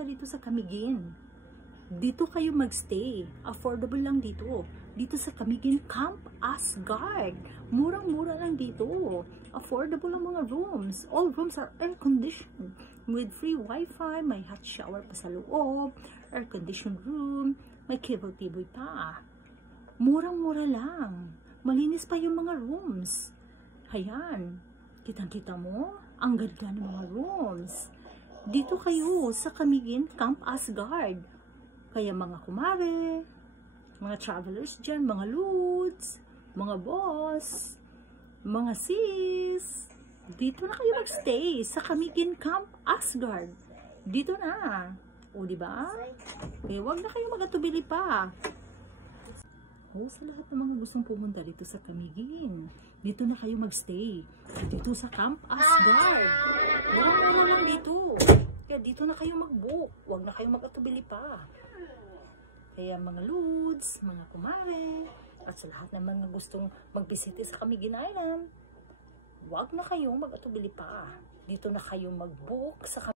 pumunta dito sa Camiguin. Dito kayo magstay. Affordable lang dito. Dito sa Camiguin Camp Asgard. Murang-mura lang dito. Affordable ang mga rooms. All rooms are air-conditioned. With free wifi, may hot shower pa sa loob, air-conditioned room, may cable TV pa. Murang-mura lang. Malinis pa yung mga rooms. Ayan. Kitang-kita mo? Ang ganda ng mga rooms. Dito kayo sa Camiguin Camp Asgard. Kaya mga kumare, mga travelers dyan, mga lods, mga boss, mga sis, dito na kayo magstay sa Camiguin Camp Asgard. Dito na. O, diba? Kaya wag na kayo magatubili pa. O, sa lahat ng mga gustong pumunta dito sa Camiguin, dito na kayo magstay. Dito sa Camp Asgard. Mura-mura lang dito. Kaya dito na kayo mag-book. Wag na kayo magatubili pa. Kaya mga lods, mga kumare, at sa lahat ng mga gustong magbisita sa Camiguin Island, wag na kayong mag-atubili pa. Dito na kayo mag-book sa